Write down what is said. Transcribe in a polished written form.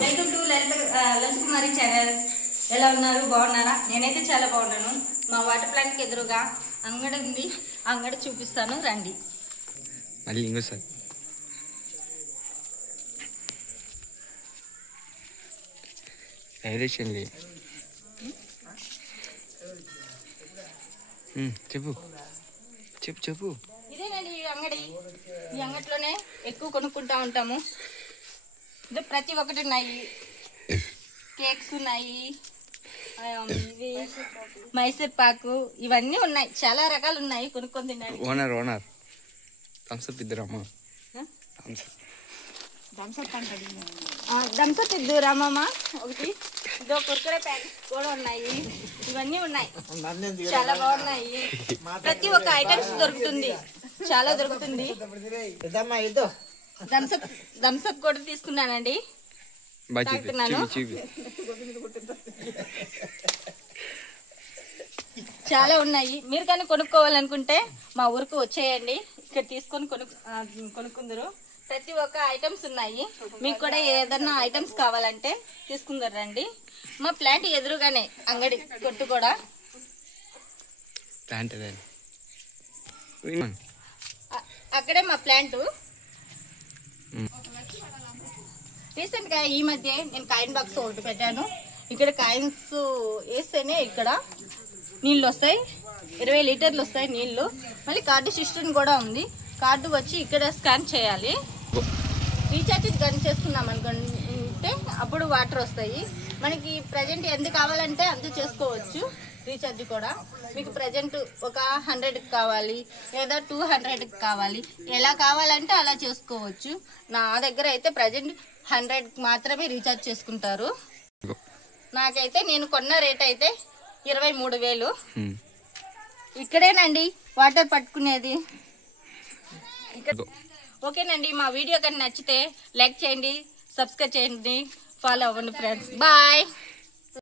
Welcome to lunch Kumari channel. ఎలా ఉన్నారు? బాగున్నారా? నేనైతే చాలా బాగున్నాను. మా వాటర్ ప్లాంట్ కి ఎదురుగా అంగడి ఉంది, అంగడి చూపిస్తాను రండి. మళ్ళీ ఇంకోసారి చెప్పు చెప్పు చెప్పు. ఇదేనండి ఈ అంగడి. ఈ అంగడిలోనే ఎక్కువ కొనుక్కుంటా ఉంటాము. ఇది ప్రతి ఒక్కటి ఉన్నాయి. కేక్స్ ఉన్నాయి, ఇవి మైసూర్ పాకు, ఇవన్నీ ఉన్నాయి. చాలా రకాలు ఉన్నాయి, కొనుక్కొని తినండి. ఓనర్ థమ్స్అప్ ఇద్దరమ్మా. థమ్స్అప్ ఇద్దు రామమ్మ ఒకటి. ఇదో కుర్కురే ప్యాకెట్స్ కూడా ఉన్నాయి. ఇవన్నీ ఉన్నాయి, చాలా బాగున్నాయి. ప్రతి ఒక్క ఐటమ్స్ దొరుకుతుంది, చాలా దొరుకుతుంది. థమ్స్అప్ కూడా తీసుకున్నానండి, తాగుతున్నాను. చాలా ఉన్నాయి. మీరు కానీ కొనుక్కోవాలనుకుంటే మా ఊరికి వచ్చేయండి, ఇక్కడ తీసుకొని కొనుక్కుందరు. ప్రతి ఒక్క ఐటమ్స్ ఉన్నాయి. మీకు కూడా ఏదన్నా ఐటమ్స్ కావాలంటే తీసుకుందరు రండి. మా ప్లాంట్ ఎదురుగానే అంగడి కొట్టు కూడా. అక్కడే మా ప్లాంట్. రీసెంట్ గా ఈ మధ్య నేను కాయిన్ బాక్స్ ఒకటి పెట్టాను. ఇక్కడ కాయిన్స్ వేస్తేనే ఇక్కడ నీళ్ళు వస్తాయి, 20 లీటర్లు వస్తాయి నీళ్లు. మళ్ళీ కార్డు సిస్టమ్ కూడా ఉంది. కార్డు వచ్చి ఇక్కడ స్కాన్ చేయాలి. రీఛార్జ్ గన్ చేసుకున్నాం అనుకుంటే అప్పుడు వాటర్ వస్తాయి. మనకి ప్రజెంట్ ఎంత కావాలంటే అంత చేసుకోవచ్చు. రీఛార్జ్ కూడా మీకు ప్రజెంట్ ఒక 100 కావాలి లేదా 200 కావాలి, ఎలా కావాలంటే అలా చేసుకోవచ్చు. నా దగ్గర అయితే ప్రజెంట్ 100 మాత్రమే రీఛార్జ్ చేసుకుంటారు. నాకైతే నేను కొన్న రేట్ అయితే 23,000. ఇక్కడేనండి వాటర్ పట్టుకునేది. ఓకేనండి, మా వీడియో కానీ నచ్చితే లైక్ చేయండి, సబ్స్క్రైబ్ చేయండి, ఫాలో అవ్వండి ఫ్రెండ్స్. బాయ్.